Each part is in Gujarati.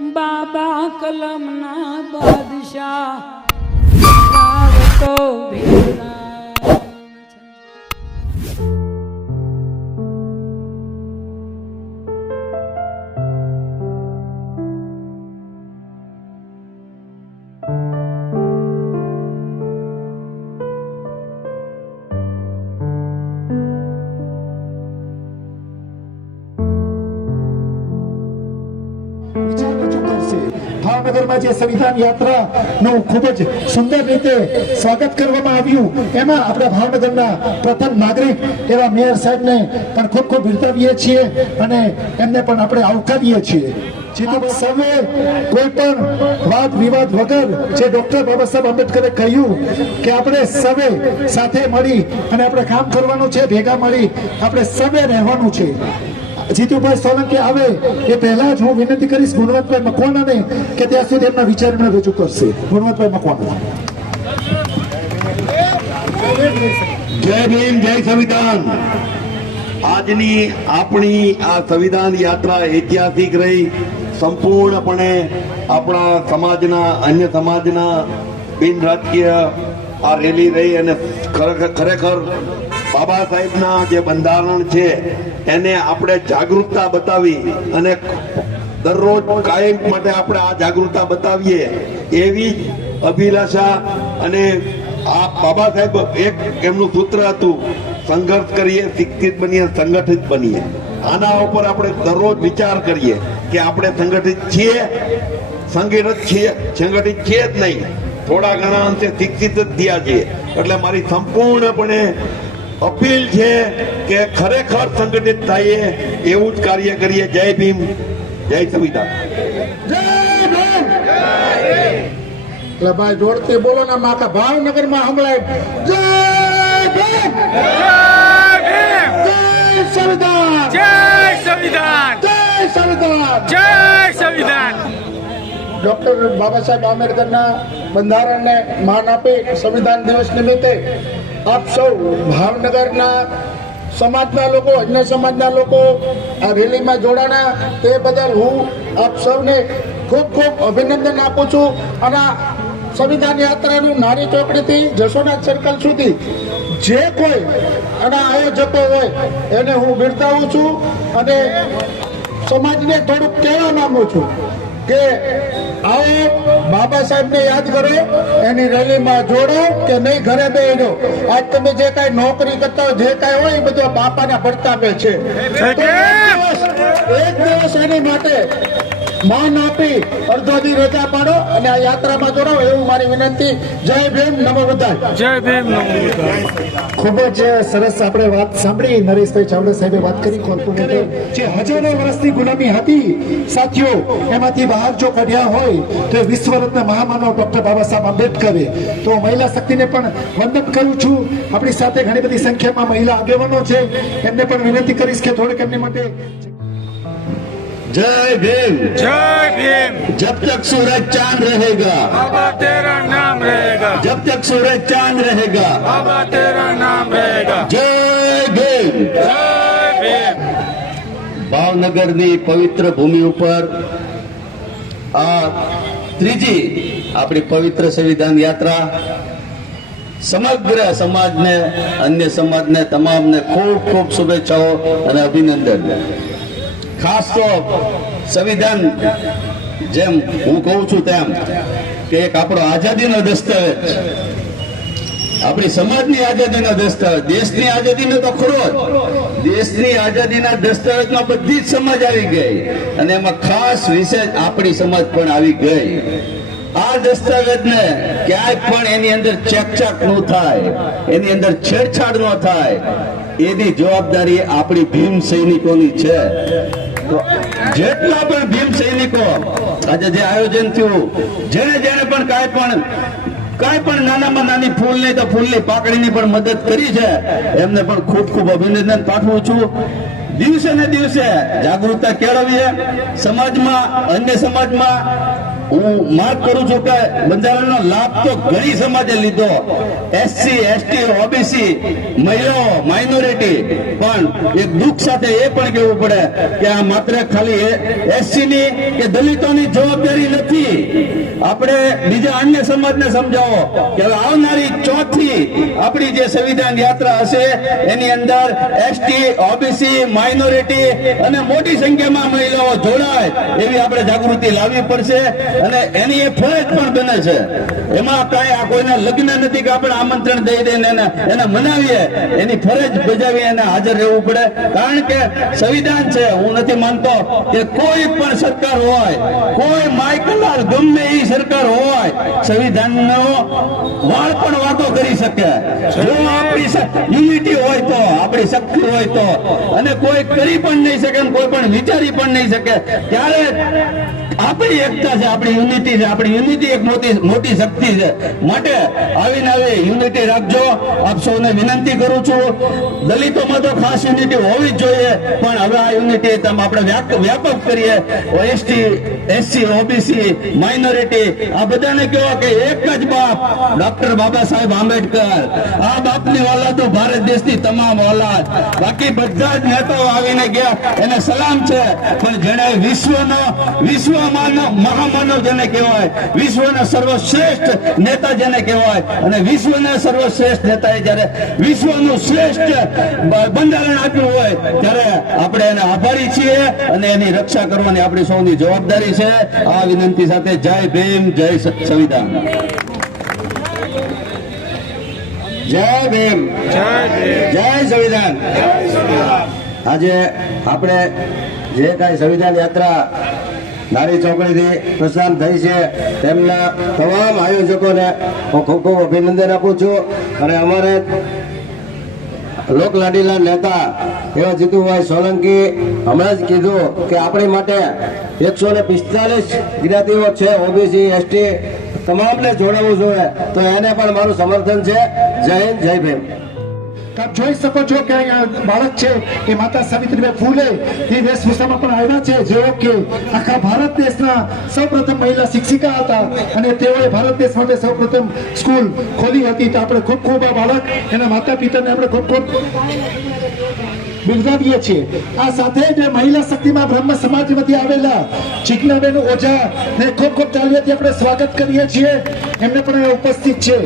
બાબા કલમના બાદશાહ તો ભીમરાવ. ભાવનગરમાં જે સંવિધાન યાત્રાનું ખૂબ જ સુંદર રીતે સ્વાગત કરવામાં આવ્યું. એમાં આપણે ભાવનગરના પ્રથમ નાગરિક એવા મેયર સાહેબને પણ ખૂબ ખૂબ બિરદાવીએ છીએ અને એમને પણ આપણે આવકારીએ છીએ. સૌએ કોઈ પણ વાદ વિવાદ વગર જે ડોક્ટર બાબા સાહેબ આંબેડકરે કહ્યું કે આપણે સૌએ સાથે મળી અને આપણે કામ કરવાનું છે ભેગા મળી આપણે સવે રહેવાનું છે. જીતુભાઈ સોલંકી આવે એ પહેલા જ હું વિનંતી કરીશ ગુણવંતભાઈ મકવાણાને કે ત્યાં સુધી એમના વિચાર એમણે રજૂ કરશે. ગુણવંતભાઈ મકવાણા. જય ભીમ, જય સંવિધાન. આજની આપણી આ સંવિધાન યાત્રા ઐતિહાસિક રહી. સંપૂર્ણપણે આપણા સમાજના, અન્ય સમાજના બિન રાજકીય આ રેલી રહી અને ખરેખર ખરેખર બાબા સાહેબના જે બંધારણ છે, એને આપણે જાગૃતતા બતાવી અને દરરોજ કાયમ માટે આપણે આ જાગૃતતા બતાવીએ એવી અભિલાષા અને આ બાબા સાહેબ એક એમનું સૂત્ર હતું, સંઘર્ષ કરીએ, શિક્ષિત બનીએ, સંગઠિત બનીએ. આના ઉપર આપણે દરરોજ વિચાર કરીએ કે આપણે સંગઠિત છીએ સંગઠિત છીએ સંગઠિત છીએ જ નહીં. થોડા ઘણા અંતે શિક્ષિત જ થયા છીએ. એટલે મારી સંપૂર્ણપણે અપીલ છે કે ખરેખર સંગઠિત થઈએ એવું જ કાર્ય કરીએ. જય ભીમ જય સવિતા એટલે ભાઈ જોડતી બોલો ને માતા ભાવનગરમાં હમણાં જય ભીમ! જય સંવિધાન. જય સંવિધાન. જય સંવિધાન. જય સંવિધાન. ડોક્ટર બાબા સાહેબ આંબેડકરના બંધારણને માન આપી સંવિધાન દિવસ નિમિત્તે આપ સૌ ભાવનગરના સમાજના લોકો, અન્ય સમાજના લોકો, આ રેલીમાં જોડાણા, તે બદલ હું આપ સૌને ખૂબ ખૂબ અભિનંદન આપું છું અને સંવિધાન યાત્રાનું નારી ચોકડીથી જશોનાથ સર્કલ સુધી જે કોઈ આના આયોજકો હોય એને હું બિરદાવું છું અને સમાજને થોડુંક કહેવા માગું છું કે આવો બાબા સાહેબને યાદ કરો એની રેલીમાં જોડો કે નહીં ઘરે બેહો આજ તમે જે કાંઈ નોકરી કરતા હોય જે કાંઈ હોય એ બધું બાપાના ભરતાપે છે. એક દિવસ એક દિવસ એની માટે માન આપી અડધોથી રજા પાડો અને આ યાત્રામાં જોડાઓ એવું મારી વિનંતી. જય ભીમ નમો બુદ્ધાય. જય ભીમ નમો ખૂબ જ સરસ આપણે વાત સાંભળી. નરેશભાઈ ચાવડા સાહેબે વાત કરી કોર્પોરેટર જે હજારો વર્ષની ગુલામી હતી સાથીઓ એમાંથી બહાર જો કાઢ્યા હોય તો એ વિશ્વરત્ન મહામાનવ ડોક્ટર બાબા સાહેબ આંબેડકરે. તો મહિલા શક્તિને પણ વંદન કરું છું. આપણી સાથે ઘણી બધી સંખ્યામાં મહિલા આગેવાનો છે. એમને પણ વિનંતી કરીશ કે થોડીક એમની માટે જય ભીમ જય ભીમ जब तक सूरज चांद रहेगा बाबा तेरा नाम रहेगा जब तक सूरज चांद रहेगा बाबा तेरा नाम रहेगा જય ભીમ જય ભીમ ભાવનગરની પવિત્ર ભૂમિ ઉપર આ ત્રીજી આપણી પવિત્ર સંવિધાન યાત્રા સમગ્ર સમાજને અન્ય સમાજને તમામને ખૂબ ખૂબ શુભેચ્છાઓ અને અભિનંદન ખાસ તો સંવિધાન જેમ હું કહું છું તેમ કે એક આપણો આઝાદીનો દસ્તાવેજ. આપણી સમાજની આઝાદીનો દસ્તાવેજ. દેશની આઝાદીનો તો ખરો દેશની આઝાદીના દસ્તાવેજમાં બધી જ સમાજ આવી ગઈ. અને એમાં ખાસ વિશેષ આપણી સમાજ પણ આવી ગઈ. આ દસ્તાવેજને ક્યાંય પણ એની અંદર ચેકચાક ન થાય, એની અંદર છેડછાડ ન થાય, એની જવાબદારી આપણી ભીમ સૈનિકોની છે. જેટલા પણ ભીમ સૈનિકો આજે જે આયોજન થયું જેને જેને પણ કાંઈ પણ કાંઈ પણ નાનામાં નાની ફૂલ નહીં તો ફૂલની પાકડીની પણ મદદ કરી છે. એમને પણ ખૂબ ખૂબ અભિનંદન પાઠવું છું. દિવસે ને દિવસે જાગૃતતા કેળવીએ સમાજમાં, અન્ય સમાજમાં હું માફ કરું છું કે બંધારણનો લાભ તો ઘણી સમાજે લીધો. એસસી એસટી ઓબીસી મહિલાઓ માઇનોરિટી પણ એક દુઃખ સાથે એ પણ કહેવું પડે કે આ માત્ર ખાલી એસસી ની કે દલિતોની જવાબદારી નથી. આપણે બીજા અન્ય સમાજને સમજાવો કે હવે આવનારી ચોથી આપણી જે સંવિધાન યાત્રા હશે, એની અંદર એસટી ઓબીસી માઇનોરિટી અને મોટી સંખ્યામાં મહિલાઓ જોડાય એવી આપણે જાગૃતિ લાવવી પડશે. અને એની એ ફરજ પણ બને છે. એમાં કાંઈ આ કોઈના લગ્ન નથી કે આપણે આમંત્રણ દઈ દઈને એને મનાવીએ. એની ફરજ બજાવી એને હાજર રહેવું પડે. કારણ કે સંવિધાન છે, હું નથી માનતો કે કોઈ પણ સરકાર હોય, કોઈ માઇકલાલ ગમે એ સરકાર હોય, સંવિધાનનો વાળ પણ વાતો કરી શકે. જો આપણી યુનિટી હોય તો, આપણી શક્તિ હોય તો, અને કોઈ કરી પણ નહીં શકે કોઈ પણ વિચારી પણ નહીં શકે, ત્યારે આપણી એકતા છે, આપણી યુનિટી છે આપણી યુનિટી એક મોટી મોટી શક્તિ છે. માટે આવીને આવી યુનિટી રાખજો. આપ સૌને વિનંતી કરું છું. દલિતોમાં તો ખાસ યુનિટી હોવી જ જોઈએ, પણ હવે આ યુનિટી આપણે વ્યાપક કરીએ. એસટી એસસી ઓબીસી માઇનોરિટી આ બધાને કહો કે એક જ બાપ ડોક્ટર બાબા સાહેબ આંબેડકર. આ બાપની ઓલાદ ભારત દેશની તમામ ઓલાદ બાકી બધા જ નેતાઓ આવીને ગયા. એને સલામ છે. પણ જેને વિશ્વનો વિશ્વમાં મહામાનવ જેને કહેવાય વિશ્વના સર્વશ્રેષ્ઠ નેતા જેને કહેવાય અને વિશ્વના સર્વશ્રેષ્ઠ નેતાએ જ્યારે વિશ્વનું શ્રેષ્ઠ બંધારણ આપ્યું હોય ત્યારે આપણે એને આભારી છીએ અને એની રક્ષા કરવાની આપણી સૌની જવાબદારી છે. આ વિનંતી સાથે જય ભીમ જય સંવિધાન. જય ભીમ. જય ભીમ. જય સંવિધાન. આજે આપણે જે કાંઈ સંવિધાન યાત્રા નારી ચોકડીથી પ્રસ્થાન થઈ છે. તેમના તમામ આયોજકોને હું ખૂબ ખૂબ અભિનંદન આપું છું. અને અમારે લોકલાડીલા નેતા એવા જીતુભાઈ સોલંકી હમણાં જ કીધું કે આપણી માટે એકસો ને પિસ્તાલીસ જ્ઞાતિઓ છે ઓબીસી એસટી તમામને જોડાવવું જોઈએ. તો એને પણ મારું સમર્થન છે. જય હિન્દ, જય ભીમ. આપ જોઈ શકો છો કે અહીંયા બાળક છે, એ માતા સાવિત્રીબાઈ ફૂલે. એ વેશભૂષામાં પણ આવ્યા છે, જેઓ કે આખા ભારત દેશના સૌપ્રથમ મહિલા શિક્ષિકા હતા અને તેઓએ ભારત દેશ માટે સૌપ્રથમ સ્કૂલ ખોલી હતી. તો આપણે ખૂબ ખૂબ આ બાળક, એના માતા પિતાને આપણે ખૂબ ખૂબ બિરદાવીએ છીએ. આ સાથે જ મહિલા શક્તિમાં બ્રહ્મ સમાજમાંથી આવેલા ચિકનાબેન ઓઝા ને ખૂબ ખૂબ તાલીઓથી આપણે સ્વાગત કરીએ છીએ. એમને પણ ઉપસ્થિત છે.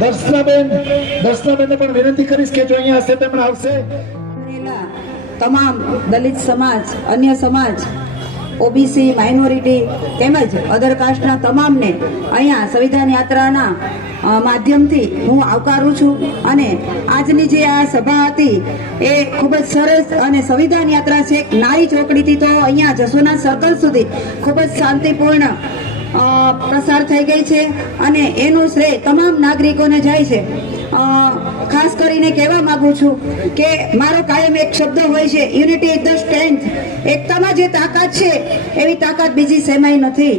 દર્શનાબેન, દર્શનાબેનને પણ વિનંતી કરીશ કે જો અહીંયા હશે તેમણે આવશે. તમામ દલિત સમાજ, અન્ય સમાજ ઓબીસી, માઇનોરિટી તેમજ અધર કાસ્ટના તમામને અહીંયા સંવિધાન યાત્રાના માધ્યમથી હું આવકારું છું અને આજની જે આ સભા હતી એ ખૂબ જ સરસ અને સંવિધાન યાત્રા છે. નારી ચોકડીથી તો અહીંયા જસોના સર્કલ સુધી ખૂબ જ શાંતિપૂર્ણ પસાર થઈ ગઈ છે અને એનું શ્રેય તમામ નાગરિકોને જાય છે. ખાસ કરીને કહેવા માંગુ છું કે મારો કાયમ એક શબ્દ હોય છે યુનિટી ઇઝ ધ સ્ટ્રેન્થ એકતામાં જે તાકાત છે, એવી તાકાત બીજી સેમાઈ નથી.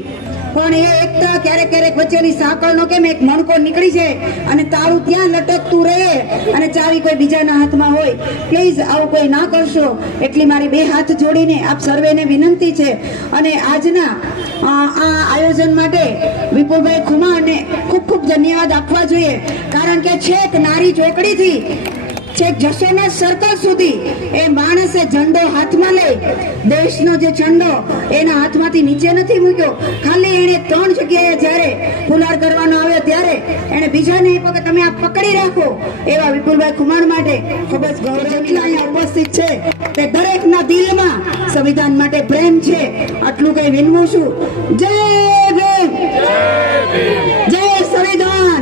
પણ એ એકતા ક્યારેક ક્યારેક વચ્ચેની સાંકળનો કેમ એક મણકો નીકળી જાય અને તાળું ત્યાં લટકતું રહે અને ચાવી કોઈ બીજાના હાથમાં હોય, પ્લીઝ આવું કોઈ ના કરશો. એટલી મારી બે હાથ જોડીને આપ સર્વેને વિનંતી છે. અને આજના આ આયોજન માટે વિપુલભાઈ ખુમાને ખૂબ ખૂબ ધન્યવાદ આપવા જોઈએ. કારણ કે છેક નારી ચોકડીથી છેક જશોના સર્કલ સુધી. એ માણસે ઝંડો હાથમાં લઈ દેશનો જે ઝંડો એના હાથમાંથી નીચે નથી મૂક્યો. ખાલી એણે ત્રણ જગ્યાએ જ્યારે ફુલાર કરવાનો આવ્યો ત્યારે એણે બીજાને આપ્યો કે તમે આ પકડી રાખો એવા વિપુલભાઈ ખુમાણ માટે. ખૂબ જ ગૌરવ જેટલા અહીંયા ઉપસ્થિત છે તે દરેકના દિલમાં સંવિધાન માટે પ્રેમ છે. આટલું કઈ વિનવું છું. જય ભીમ! જય સંવિધાન!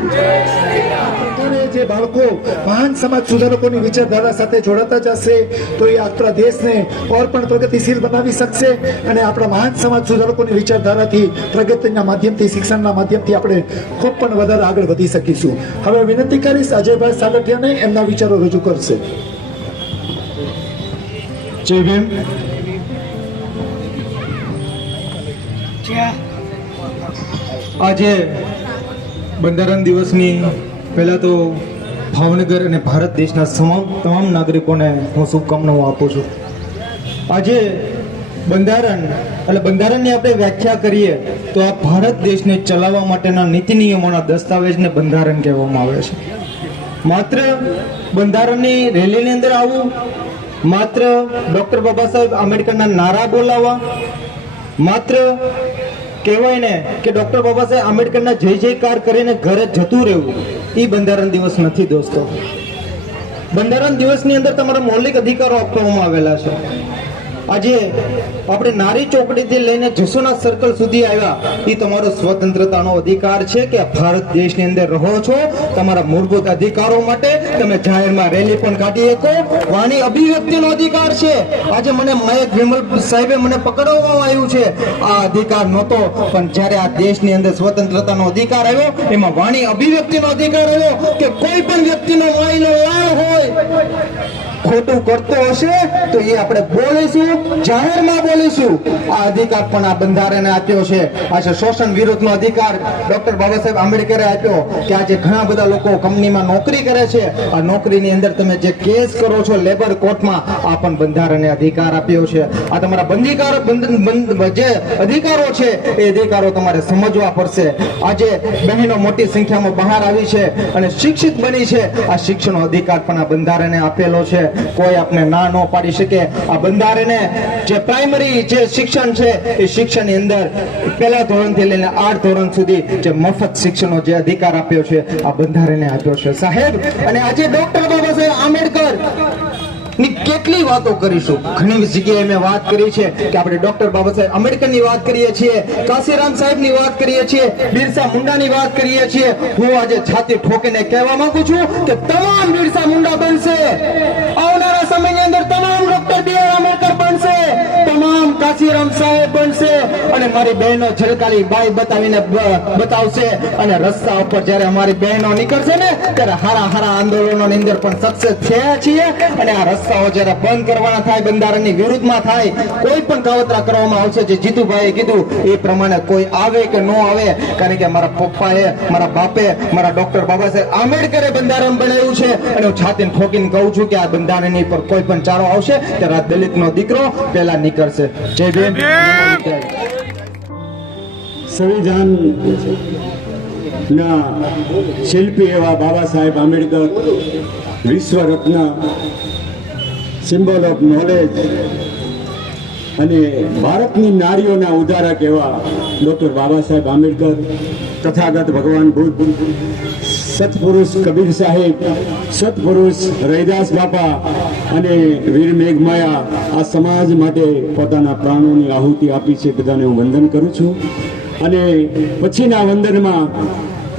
જે બાળકો મહાન સમાજ સુધારકોની વિચારધારા સાથે જોડાતા જશે તો એ આપણા દેશને ઓર પણ પ્રગતિશીલ બનાવી શકશે અને આપણા મહાન સમાજ સુધારકોની વિચારધારાથી પ્રગતિના માધ્યમથી શિક્ષણના માધ્યમથી આપણે ખૂબ પણ વધારે આગળ વધી શકીશું. હવે વિનંતી કરીશ અજયભાઈ સાગઠિયાને એમના વિચારો રજૂ કરશે. જય ભીમ. આજે બંધારણ દિવસની પહેલાં તો ભાવનગર અને ભારત દેશના તમામ તમામ નાગરિકોને હું શુભકામનાઓ આપું છું. આજે બંધારણ એટલે બંધારણની આપણે વ્યાખ્યા કરીએ તો આ ભારત દેશને ચલાવવા માટેના નીતિ નિયમોના દસ્તાવેજને બંધારણ કહેવામાં આવે છે. માત્ર બંધારણની રેલીની અંદર આવવું માત્ર ડૉક્ટર બાબા સાહેબ આંબેડકરના નારા બોલાવવા, માત્ર કહેવાય ને કે ડોક્ટર બાબા સાહેબ આંબેડકરના જય જયકાર કરીને ઘરે જતું રહેવું એ બંધારણ દિવસ નથી દોસ્તો. બંધારણ દિવસની અંદર તમારા મૌલિક અધિકારો આપવામાં આવેલા છે. આજે આપણે નારી ચોકડીથી લઈને જસુના સર્કલ સુધી આવ્યા. એ તમારો સ્વતંત્રતાનો અધિકાર છે કે ભારત દેશની અંદર રહો છો. તમારા મૂળભૂત અધિકારો માટે તમે જાહેરમાં રેલી પણ કાઢી શકો. વાણી અભિવ્યક્તિનો અધિકાર છે. આજે મને મયક વિમલ સાહેબે મને પકડવામાં આવ્યું છે. આ અધિકાર નહોતો, પણ જ્યારે આ દેશની અંદર સ્વતંત્રતાનો અધિકાર આવ્યો, એમાં વાણી અભિવ્યક્તિનો અધિકાર આવ્યો કે કોઈ પણ વ્યક્તિનો માયલો લાળ હોય. ખોટું કરતો હશે તો એ આપણે બોલીશું, જાહેરમાં બોલીશું. આ અધિકાર પણ આ બંધારણે આપ્યો છે. આજે શોષણ વિરુદ્ધનો અધિકાર. ડોક્ટર બાબા સાહેબ આંબેડકરે આપ્યો કે આજે ઘણા બધા લોકો કંપનીમાં નોકરી કરે છે. આ નોકરીની અંદર તમે જે કેસ કરો છો લેબર કોર્ટમાં, આ પણ બંધારણે અધિકાર આપ્યો છે. આ તમારા બંધીકારો, બંધ- બંધ- જે અધિકારો છે, એ અધિકારો તમારે સમજવા પડશે. આજે બહેનો મોટી સંખ્યામાં બહાર આવી છે અને શિક્ષિત બની છે. આ શિક્ષણનો અધિકાર પણ આ બંધારણે આપેલો છે. કોઈ આપને ના ન પાડી શકે. આ બંધારણે જે પ્રાઇમરી જે શિક્ષણ છે, એ શિક્ષણની અંદર પહેલા ધોરણથી લઈને આઠ ધોરણ સુધી જે મફત શિક્ષણનો જે અધિકાર આપ્યો છે, આ બંધારણે આપ્યો છે. સાહેબ, અને આજે ડોક્ટર બાબા સાહેબ આંબેડકર ની કેટલી વાતો કરીશું? ઘણી જગ્યાએ મેં વાત કરી છે કે આપણે ડોક્ટર બાબા સાહેબ આંબેડકરની વાત કરીએ છીએ, કાશીરામ સાહેબની વાત કરીએ છીએ, બિરસા મુંડા ની વાત કરીએ છીએ. હું આજે છાતી ઠોકીને કહેવા માંગુ છું કે તમામ બિરસા મુંડા બનશે. આવનારા સમયની અંદર તમામ ડોક્ટર ને કીધું, એ પ્રમાણે કોઈ આવે કે ન આવે, કારણ કે મારા પપ્પાએ, મારા બાપે, મારા ડોક્ટર બાબા સાહેબ આંબેડકરે બંધારણ બનાવ્યું છે. અને હું છાતીને ઠોકીને કહું છું કે આ બંધારણની પર કોઈ પણ ચારો આવશે ત્યારે આ દલિતનો દીકરો પહેલા નીકળશે જય ભીમ! સંવિધાન ના શિલ્પી એવા બાબા સાહેબ આંબેડકર વિશ્વ રત્ન સિમ્બોલ ઓફ નોલેજ અને ભારતની નારીઓના ઉદારક એવા ડૉક્ટર બાબા સાહેબ આંબેડકર તથાગત ભગવાન બુદ્ધ સત્પુરુષ કબીર સાહેબ, સત્પુરુષ રૈદાસ બાપા અને વીર મેઘમાયા આ સમાજ માટે પોતાના પ્રાણોની આહુતિ આપી છે. બધાને હું વંદન કરું છું. અને પછીના વંદનમાં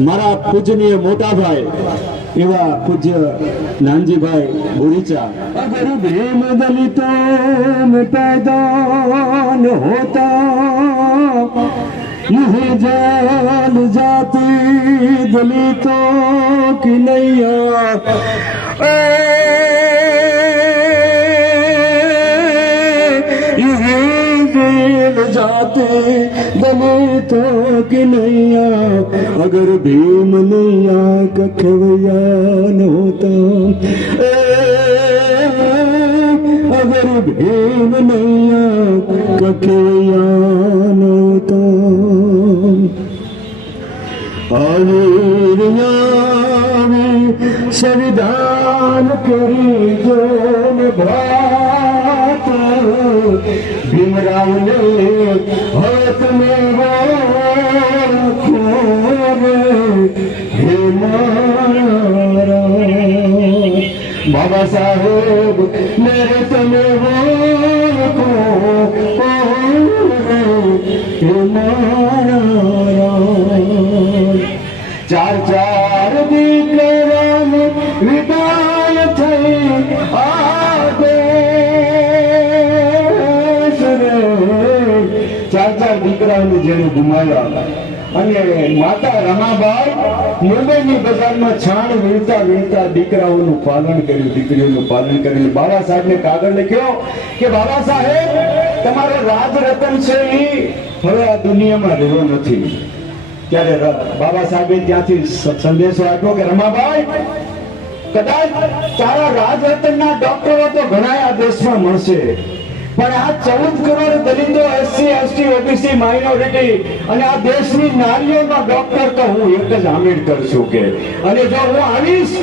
મારા પૂજનીય મોટા ભાઈ એવા પૂજ્ય નાનજીભાઈ બોરીચા. અગર પ્રેમ દલિતો પેદા यह जान जाती दलितों की नैया दिल जाते दलितों की नैया अगर भीम नैया कखवैया न होता अगर भीम नैया कखवैया न होता आवीर संविधान करी जोन भात भीमराव ने हाथ में हे मारा बाबा साहेब मेरे तने को हे मारा અને માતા રમાબાઈ મુંબઈની બજારમાં છાણ વીણતા વીણતા દીકરાઓનું પાલન કર્યું, દીકરીઓનું પાલન કર્યું. બાબા સાહેબને કાગળ લખ્યો કે, બાબા સાહેબ, તમારો રાજ રતન છે એ હવે આ દુનિયામાં રહ્યો નથી. ત્યારે બાબા સાહેબે ત્યાંથી સંદેશો આપ્યો કે રમાભાઈ કદાચ તારા રાજરત્નના ડોક્ટરો તો ઘણા આ દેશમાં મળશે. પણ આ ચૌદ કરોડ દલિતો એસસી એસટી ઓબીસી માઇનોરિટી અને આ દેશની નારીઓમાં ડોક્ટર તો હું એક જ આંબેડકર છું કે. અને જો હું આવીશ,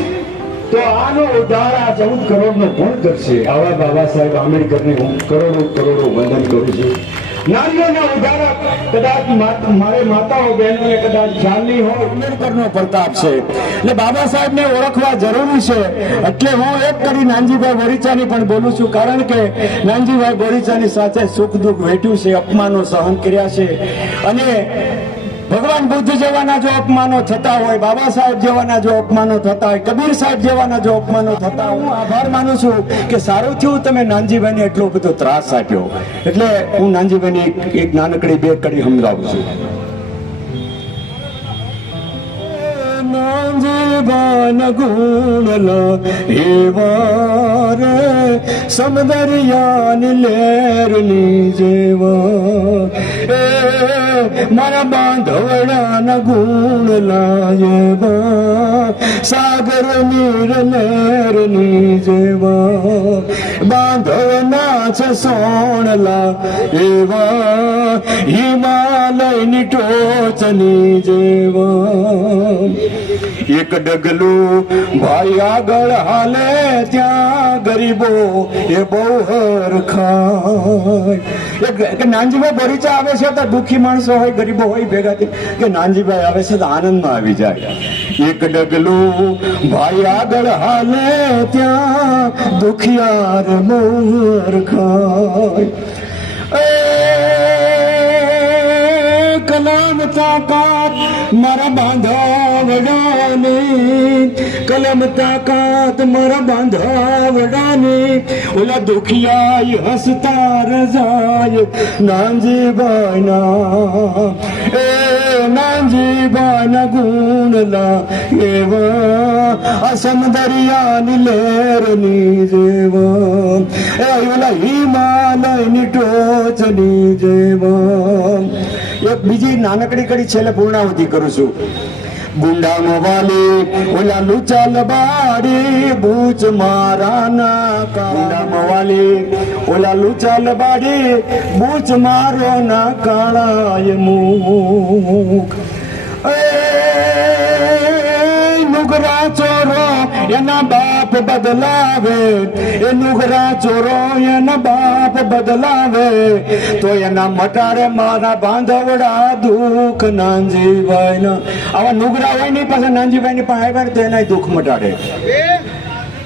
તો આનો ઉદ્ધાર આ ચૌદ કરોડ નો કોણ કરશે. આવા બાબા સાહેબ આંબેડકરને હું કરોડો કરોડો વંદન કરું છું. નારીઓના ઉદાહરણ કદાચ મારે માતાઓ, બહેનોને કદાચ ખ્યાલ નહીં હોય. આંબેડકરનો પ્રતાપ છે. એટલે બાબા સાહેબને ઓળખવા જરૂરી છે. એટલે હું એક કરી નાનજીભાઈ બોરીચાની પણ બોલું છું, કારણ કે નાનજીભાઈ બોરીચાની સાથે સુખ દુઃખ વેઠ્યું છે, અપમાનો સહન કર્યા છે. અને ભગવાન બુદ્ધ જેવાના જો અપમાનો થતા હોય, બાબા સાહેબ જેવાના જો અપમાનો થતા હોય, કબીર સાહેબ જેવાના જો અપમાનો થતા હું આભાર માનું છું કે સારું થયું તમે નાનજીભાઈને એટલો બધો ત્રાસ આપ્યો. એટલે હું નાનજીભાઈને એક નાનકડી બે કડી સમજાવું છું. નાનજીબાન ગુણલા એવા રે સમદરિયાન લેરની જેવા એ મારા બાંધવડાના ગુણ લાયવા સાગર નીર લેરની જેવા બાંધવના છે સોણલા એવા હિમાલયની ટોચની જેવા એક ડગલું, ભાઈ આગળ હાલે ત્યાં ગરીબો, એ બહુ હરખાય નાનજીભાઈ ભરીચા આવે છે તો દુઃખી માણસો હોય, ગરીબો હોય, ભેગા થઈ કે નાનજીભાઈ આવે છે તો આનંદમાં આવી જાય. એક ડગલું, ભાઈ આગળ હાલે ત્યાં દુખિયાર બહુ હરખાય તાકાત મારા બાંધવડાની કલમ તાકાત મારા બાંધવડાની ઓલા દુખિયાય હસતા રજાય નાનજીભાઈ ના એ નાનજીભાઈ ના ગુણલા એવા અસમ દરિયાની લેરની જેવા એ ઓલા હિમાલયની ટોચની જેવા એક બીજી નાનકડી કડી છેલ્લે પૂર્ણાવતી કરું છું. ગુંડા વાલી, ઓલા લુચા લબાડી બૂચ મારાના ગુંડામાં મવાલી ઓલા લુચા લબાડી ભૂચ મારો ના કાળાય મુખ નુગરા ચોરો એના બાપ બદલાવે એ નુગરા ચોરો એના બાપ બદલાવે તો એના મટારે મારા બાંધવડા દુઃખ નાનજીભાઈ આવા નુગરા હોયની પાસે નાનજીભાઈ ની પાસે આવ્યા તો એના દુઃખ મટાડે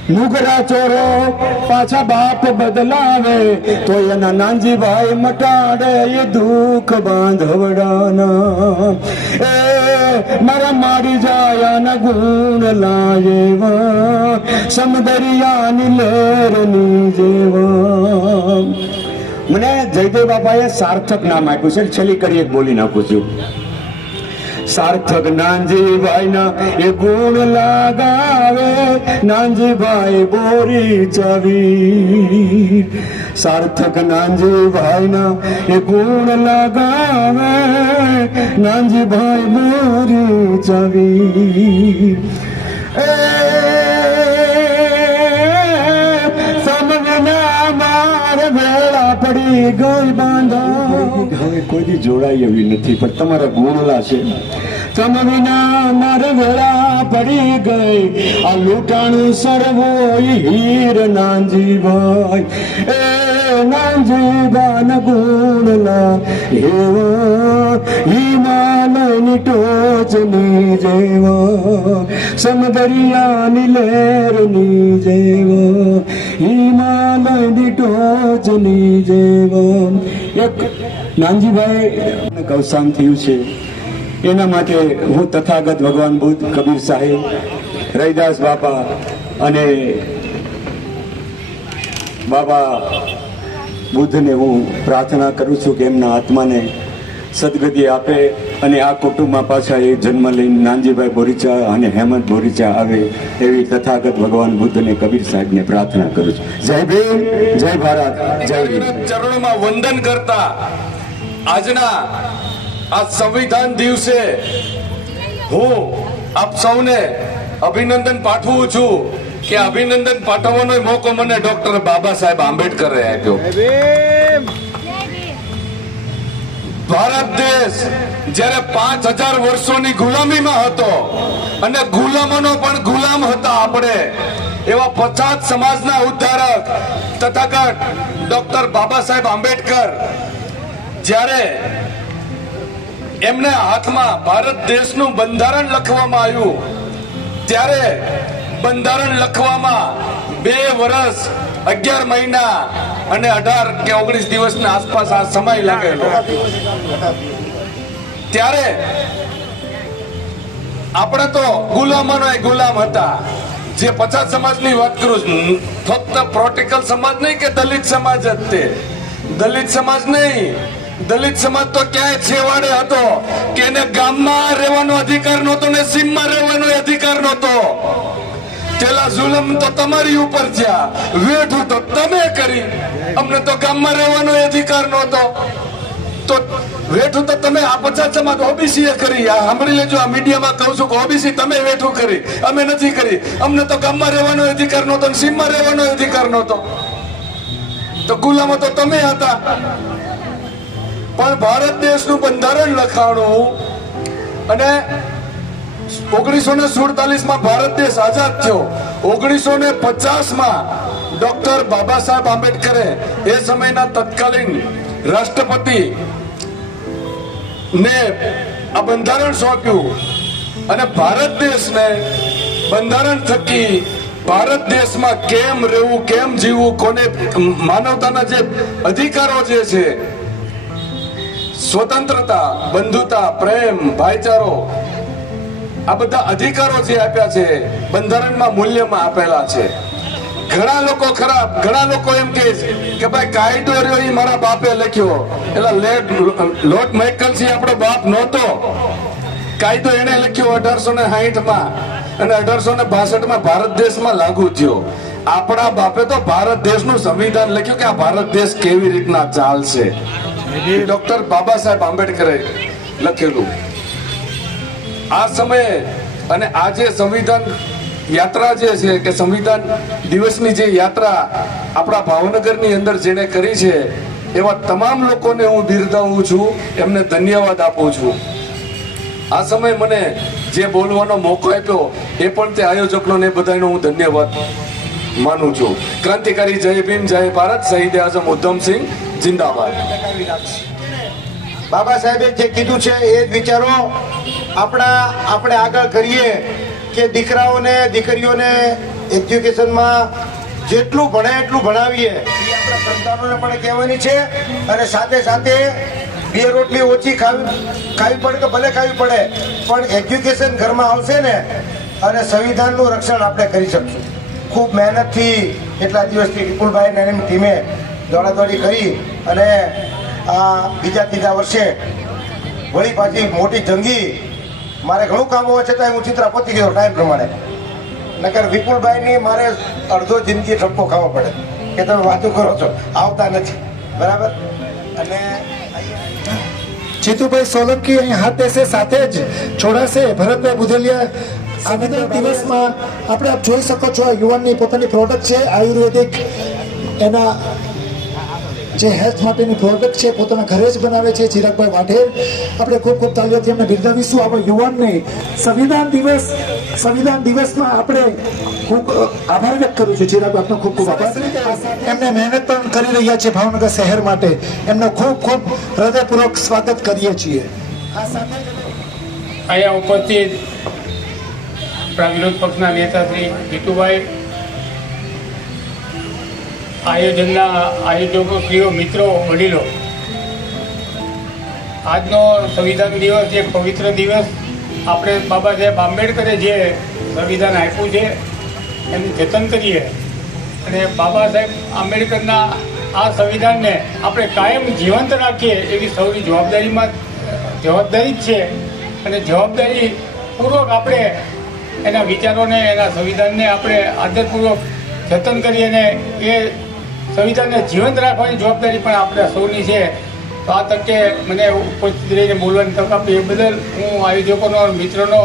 નુગરા ચોરો પાછા બાપ બદલાવે તો એના નાનજીભાઈ મટાડે એ દુઃખ બાંધવડાના એ મારા મારી જાયાના ગુણ લાયેવા સમદરિયાની લેરની જેવા મને જયદેવ બાપાએ સાર્થક નામ આપ્યું છે છેલ્લી કરી એક બોલી નાખું છું સાર્થક નાનજીભાઈ ના એ ગુણ લગાવે. નાનજીભાઈ બોરી ચવી. સાર્થક નાનજીભાઈ ના એ ગુણ લગાવે. નાનજીભાઈ બોરી ચવી. એ પડી ગઈ બાંધા. હવે કોઈ જોડાઈ એવી નથી પણ તમારા ગુણલા છે. તમ વિના માર વેળા પડી ગઈ. આ લૂંટાણું સરવું હીર નાનજીભાઈ એ નાનજીબાન ગુણલા. એવા હિમાલયની ટોચની જેવો. સમદરિયાની લેરની જેવા. હિમાલયની ટોચની જેવા એક નાનજીભાઈ અવસાન થયું છે. એના માટે હું તથાગત ભગવાન બુદ્ધ કબીર સાહેબ, રૈદાસ બાપા અને બાબા બુદ્ધને હું પ્રાર્થના કરું છું કે એમના આત્માને સદગતિ આપે અને આ કુટુંબમાં પાછા એ જન્મ લઈને નાનજીભાઈ બોરીચા અને હેમંત બોરીચા આવે એવી તથાગત ભગવાન બુદ્ધ અને કબીર સાહેબને પ્રાર્થના કરું છું. જય ભીમ જય ભારત જય ચરણોમાં વંદન કરતા આજના આ સંવિધાન દિવસે હું આપ સૌને અભિનંદન પાઠવું છું કે અભિનંદન પાઠવવાનો મોકો મને ડોક્ટર બાબા સાહેબ આંબેડકરે આપ્યો. ભારત દેશ જ્યારે પાંચ હજાર વર્ષોની ગુલામીમાં હતો અને ગુલામોનો પણ ગુલામ હતા આપણે, એવા પછાત સમાજના ઉદ્ધારક તથાગત ડોક્ટર બાબા સાહેબ આંબેડકર, જ્યારે એમને હાથમાં ભારત દેશનું બંધારણ લખવામાં આવ્યું, ત્યારે બંધારણ લખવામાં બે વર્ષ અગિયાર મહિના અને અઢાર કે ઓગણીસ દિવસના આસપાસ આ સમય લાગેલો. ત્યારે આપણે તો ગુલામોનો ગુલામ હતા. જે પછાત સમાજની વાત કરું છું, ફક્ત પ્રોટિકલ સમાજ નહીં કે દલિત સમાજ જ તે. દલિત સમાજ નહીં. દલિત સમાજ તો ક્યાંય છેવાડે હતો કે એને ગામમાં રહેવાનો અધિકાર નહોતો ને સીમમાં રહેવાનો અધિકાર નહોતો. જુલમ તો તમારી ઉપર થયા. વેઠું તો તમે કરી. અમને તો ગામમાં રહેવાનો અધિકાર નહોતો. તો વેઠું તો તમે આ પચાસ સમાજ ઓબીસી એ કરી. આ સાંભળી લેજો, આ મીડિયામાં કહું છું કે ઓબીસી તમે વેઠું કરી. અમે નથી કરી. અમને તો ગામમાં રહેવાનો અધિકાર નહોતો સીમમાં રહેવાનો અધિકાર નહોતો. તો ગુલામો તો તમે હતા. પણ ભારત દેશનું બંધારણ લખાણું અને ઓગણીસો ને સુડતાલીસમાં ભારત દેશ આઝાદ થયો. ઓગણીસો ને પચાસમાં ડોક્ટર બાબા સાહેબ આંબેડકરે એ સમયના તત્કાલીન રાષ્ટ્રપતિ ને આ બંધારણ સોંપ્યું અને ભારત દેશને બંધારણ થકી ભારત દેશમાં કેમ રહેવું, કેમ જીવવું, કોને માનવતાના જે અધિકારો જે છે, સ્વતંત્રતા, બંધુતા, પ્રેમ, ભાઈચારો આ બધા અધિકારો જે આપ્યા છે બંધારણમાં મૂલ્યમાં આપેલા છે. ઘણા લોકો ખરાબ ઘણા લોકો એમ કહે છે કે ભાઈ કાયદો રહ્યો એ મારા બાપે લખ્યો. એટલે લેટ લોટ માઇકલસી આપણો બાપ નહોતો. કાયદો એને લખ્યો અઢારસો ને સાહીઠમાં અને અઢારસો ને બાસઠમાં ભારત દેશમાં લાગુ થયો. આપણા બાપે તો ભારત દેશનું સંવિધાન લખ્યું કે આ ભારત દેશ કેવી રીતના ચાલશે. ડોક્ટર બાબા સાહેબ આંબેડકરે લખેલું. આ સમયે અને આજે સંવિધાન યાત્રા જે છે કે સંવિધાન દિવસની જે યાત્રા આપણા ભાવનગરની અંદર જેણે કરી છે, એવા તમામ લોકોને હું બિરદાવું છું, એમને ધન્યવાદ આપું છું. આ સમયે મને જે બોલવાનો મોકો આપ્યો, એ પણ તે આયોજકનો ને બધાનો હું ધન્યવાદ માનું છું. ક્રાંતિકારી જય ભીમ, જય ભારત, શહીદ આઝમ ઉધમસિંહ જિંદાબાદ. બાબા સાહેબે જે કીધું છે એ જ વિચારો. આપણા, આપણે આગળ કરીએ કે દીકરાઓને, દીકરીઓને એજ્યુકેશનમાં જેટલું ભણે એટલું ભણાવીએ. એ આપણા સંતાનોને પણ કહેવાની છે અને સાથે સાથે બે રોટલી ઓછી ખાવી ખાવી પડે કે ભલે ખાવી પડે, પણ એજ્યુકેશન ઘરમાં આવશે ને અને સંવિધાનનું રક્ષણ આપણે કરી શકશું. ખૂબ મહેનતથી એટલા દિવસથી વિપુલભાઈ અને એની ટીમે દોડાદોડી કરી અને આ બીજા ત્રીજા વર્ષે વળી પાછી મોટી જંગી, મારે ઘણું કામ હોવા છતાં હું ચિત્રા પહોંચી ગયો ટાઈમ પ્રમાણે. નકર વિપુલભાઈની મારે અડધો જિંદગી ઠપકો ખાવો પડે. કે તમે વાતો કરો છો, આવતા નથી. બરાબર? અને જીતુભાઈ સોલંકી અહીં હાથ દેશે સાથે જ જોડાશે ભરતભાઈ બુધેલિયા. સંવિધાન દિવસમાં આપણે આપ જોઈ શકો છો યુવાનની પોતાની પ્રોડક્ટ છે આયુર્વેદિક. એના જે હેલ્થ માટેની પ્રોડક્ટ છે, પોતાના ઘરે જ બનાવે છે ચિરાગભાઈ વાઢેર. આપણે ખૂબ ખૂબ તાલીઓથી એમને બિરદાવીશું. આપણા યુવાનને સંવિધાન દિવસ, સંવિધાન દિવસમાં આપણે ખૂબ આભાર વ્યક્ત કરું છું. ચિરાગ આપનો ખૂબ ખૂબ આભાર. એમને મહેનત પણ કરી રહ્યા છે ભાવનગર શહેર માટે. એમનો ખૂબ ખૂબ હૃદયપૂર્વક સ્વાગત કરીએ છીએ. અહીંયા ઉપસ્થિત આપણા વિરોધ પક્ષના નેતા શ્રી જીતુભાઈ આયોજનના આયોજકો શ્રીઓ મિત્રો, વડીલો. આજનો સંવિધાન દિવસ એક પવિત્ર દિવસ આપણે બાબા સાહેબ આંબેડકરે જે સંવિધાન આપ્યું છે, એનું જતન કરીએ. અને બાબા સાહેબ આંબેડકરના આ સંવિધાનને આપણે કાયમ જીવંત રાખીએ એવી સૌની જવાબદારીમાં, જવાબદારી જ છે. અને જવાબદારી પૂર્વક આપણે એના વિચારોને, એના સંવિધાનને આપણે આદરપૂર્વક જતન કરી અને એ સંવિધાનને જીવંત રાખવાની જવાબદારી પણ આપણે સૌની છે. તો આ તકે મને ઉપસ્થિત રહીને બોલવાની તક આપી એ બદલ હું આયોજકોનો મિત્રોનો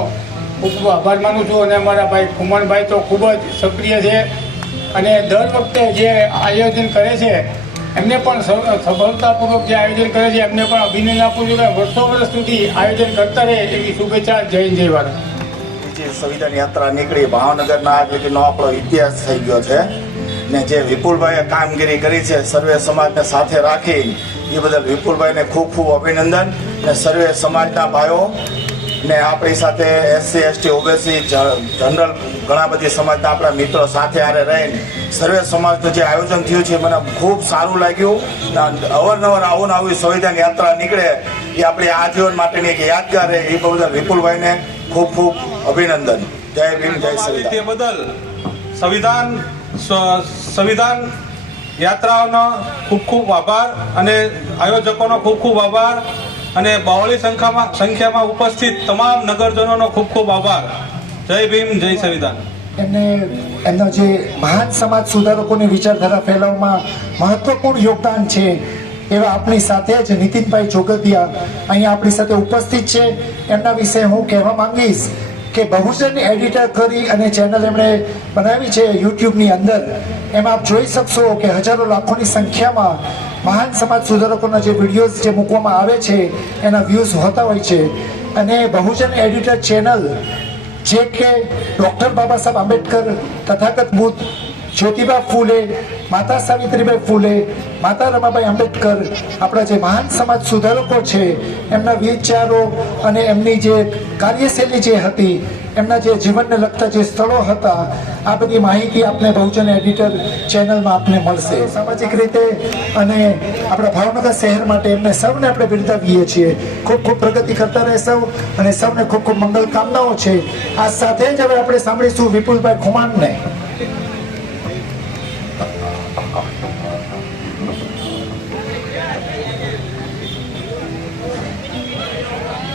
ખૂબ આભાર માનું છું અને અમારા ભાઈ ખુમણભાઈ તો ખૂબ જ સક્રિય છે. અને દર વખતે જે આયોજન કરે છે, એમને પણ સફળતાપૂર્વક જે આયોજન કરે છે, એમને પણ અભિનંદન આપું છું કે વર્ષો વર્ષ સુધી આયોજન કરતા રહે એવી શુભેચ્છા, જય જયવાર જય ભારત. જે સંવિધાન યાત્રા નીકળી, ભાવનગરના આગળનો આપણો ઇતિહાસ થઈ ગયો છે ને જે વિપુલભાઈએ કામગીરી કરી છે સર્વે સમાજને સાથે રાખી એ બદલ વિપુલભાઈને ખૂબ ખૂબ અભિનંદન ને સર્વે સમાજના ભાઈઓ ને આપણી સાથે એસસી એસટી ઓબીસી જનરલ ઘણા બધી સમાજના આપણા મિત્રો સાથે આરે રહીને સર્વે સમાજનું જે આયોજન થયું છે મને ખૂબ સારું લાગ્યું અવારનવાર આવું ને આવી સંવિધાન યાત્રા નીકળે એ આપણી આજીવન માટેની એક યાદગાર રહે એ બદલ વિપુલભાઈને ખૂબ ખૂબ અભિનંદન. જય ભીમ જય સંવિધાન બદલ સંવિધાન સ્વ- સંવિધાન યાત્રાઓનો ખૂબ ખૂબ આભાર અને આયોજકોનો ખૂબ ખૂબ આભાર અને બહોળી સંખ્યામાં સંખ્યામાં ઉપસ્થિત તમામ નગરજનોનો ખૂબ ખૂબ આભાર. જય ભીમ, જય સંવિધાન. એમને એમનો જે મહાન સમાજ સુધારકોની વિચારધારા ફેલાવવામાં મહત્વપૂર્ણ યોગદાન છે એવા આપણી સાથે જ નીતિનભાઈ જોગતિયા અહીંયા આપણી સાથે ઉપસ્થિત છે. એમના વિશે હું કહેવા માંગીશ કે બહુજન એડિટર કરી અને ચેનલ એમણે બનાવી છે યુટ્યુબની અંદર, એમાં આપ જોઈ શકશો કે હજારો લાખોની સંખ્યામાં મહાન સમાજ સુધારકોના જે વિડીયોઝ જે મૂકવામાં આવે છે, એના વ્યૂઝ હોતા હોય છે. અને બહુજન એડિટર ચેનલ જે કે ડૉક્ટર બાબા સાહેબ આંબેડકર તથાગત બુદ્ધ જ્યોતિબા ફૂલે, માતા સાવિત્રીબાઈ ફૂલે, માતા રમાબાઈ આંબેડકર, આપણા જે મહાન સમાજ સુધારકો છે, એમના વિચારો અને એમની જે કાર્યશૈલી જે હતી, એમના જે જીવનને લગતા જે સ્થળો હતા, આ બધી માહિતી આપને બહુજન એડિટર ચેનલમાં આપને મળશે. સામાજિક રીતે અને આપણા ભાવનગર શહેર માટે એમને સૌને આપણે બિરદાવીએ છીએ. ખૂબ ખૂબ પ્રગતિ કરતા રહેશો અને સૌને ખૂબ ખૂબ મંગલ કામનાઓ છે. આ સાથે જ હવે આપણે સાંભળીશું વિપુલભાઈ ખુમાનને.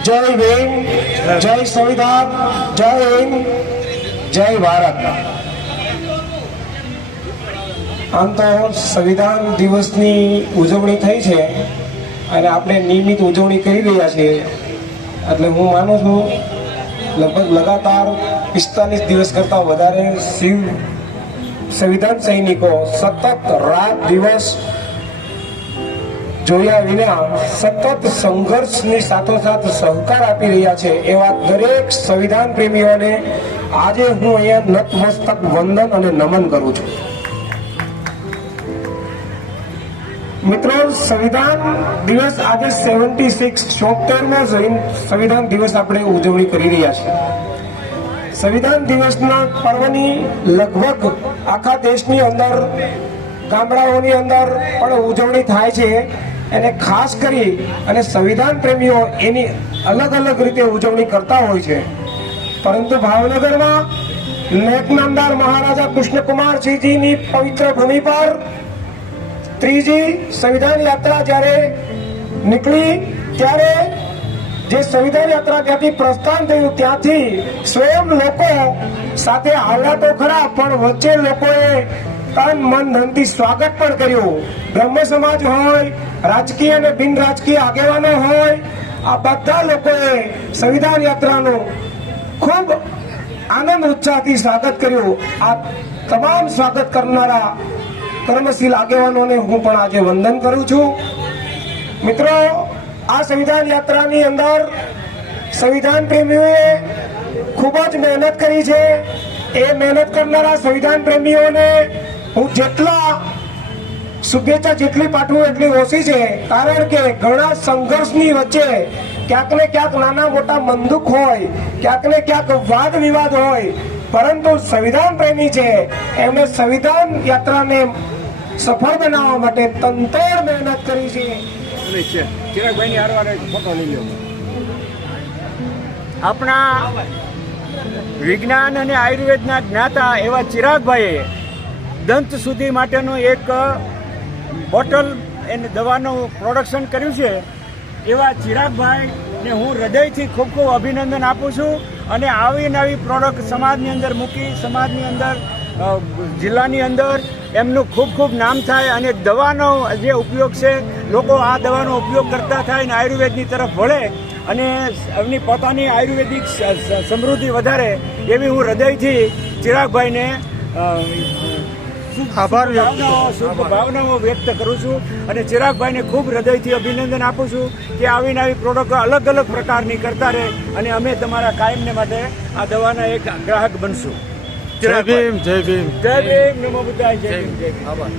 જય ભીમ, જય સંવિધાન, જય હિન્દ, જય ભારત. આમ તો સંવિધાન દિવસની ઉજવણી થઈ છે અને આપણે નિયમિત ઉજવણી કરી રહ્યા છીએ. એટલે હું માનું છું, લગભગ લગાતાર પિસ્તાલીસ દિવસ કરતાં વધારે શિવ સંવિધાન સૈનિકો સતત રાત દિવસ જોયા વિના સતત સંઘર્ષની સાથોસાથ સહકાર આપી રહ્યા છે એવા દરેક સંવિધાન પ્રેમીઓને આજે હું અહીંયા નતમસ્તક વંદન અને નમન કરું છું. મિત્રો, સંવિધાન દિવસ આજે સેવન્ટી સિક્સ ચોતેરમો સંવિધાન દિવસ આપણે ઉજવણી કરી રહ્યા છીએ. સંવિધાન દિવસના પર્વની લગભગ આખા દેશની અંદર, ગામડાઓની અંદર પણ ઉજવણી થાય છે. અને ખાસ કરી અને સંવિધાન પ્રેમીઓ એની અલગ અલગ રીતે ઉજવણી કરતા હોય છે. પરંતુ ભાવનગરમાં લેખ નામદાર મહારાજા કૃષ્ણકુમારસિંહજીની પવિત્ર ભૂમિ પર ત્રીજી સંવિધાન યાત્રા જ્યારે નીકળી, ત્યારે જે સંવિધાન યાત્રા ત્યાંથી પ્રસ્થાન થયું, ત્યાંથી સ્વયં લોકો સાથે આવ્યા તો ખરા, પણ વચ્ચે લોકોએ તન મન ધનથી સ્વાગત પણ કર્યું. બ્રહ્મ સમાજ હોય, રાજકીય અને બિન રાજકીય આગેવાનો હોય, આ બધા લોકોએ સંવિધાન યાત્રાનું ખૂબ આનંદ, ઉત્સાહથી સ્વાગત કર્યું. આ તમામ સ્વાગત કરનારા કર્મશીલ આગેવાનોને હું પણ આજે વંદન કરું છું. મિત્રો, આ સંવિધાન યાત્રાની અંદર સંવિધાન પ્રેમીઓએ ખૂબ જ મહેનત કરી છે. એ મહેનત કરનારા સંવિધાન પ્રેમીઓને હું જેટલા શુભેચ્છા જેટલી પાઠવું એટલી ઓછી છે, કારણ કે ઘણા સંઘર્ષની વચ્ચે ક્યાંક ને ક્યાંક નાના મોટા મંદુક હોય, ક્યાંક ને ક્યાંક વાદ વિવાદ હોય, પરંતુ સંવિધાન પ્રેમી છે, એમણે સંવિધાન યાત્રાને સફળ બનાવવા માટે તંતર મહેનત કરી છે. ચિરાગભાઈની હારવાર આપણા વિજ્ઞાન અને આયુર્વેદના જ્ઞાતા એવા ચિરાગભાઈએ દંત સુધી માટેનું એક બોટલ એને દવાનું પ્રોડક્શન કર્યું છે. એવા ચિરાગભાઈને હું હૃદયથી ખૂબ ખૂબ અભિનંદન આપું છું અને આવી નવી પ્રોડક્ટ સમાજની અંદર મૂકી, સમાજની અંદર જિલ્લાની અંદર એમનું ખૂબ ખૂબ નામ થાય અને દવાનો જે ઉપયોગ છે, લોકો આ દવાનો ઉપયોગ કરતા થાય અને આયુર્વેદની તરફ વળે અને એમની પોતાની આયુર્વેદિક સમૃદ્ધિ વધારે, એવી હું હૃદયથી ચિરાગભાઈને આભાર ભાવનાઓ શુભ ભાવનાઓ વ્યક્ત કરું છું અને ચિરાગભાઈને ખૂબ હૃદયથી અભિનંદન આપું છું કે આવીને આવી પ્રોડક્ટ અલગ અલગ પ્રકારની કરતા રહે અને અમે તમારા કાયમને માટે આ દવાના એક ગ્રાહક બનશું. જય ભીમ જય ભીમ. જય ભીમ નમો બુદ્ધાય જય ભીમ જય ભીમ. આભાર.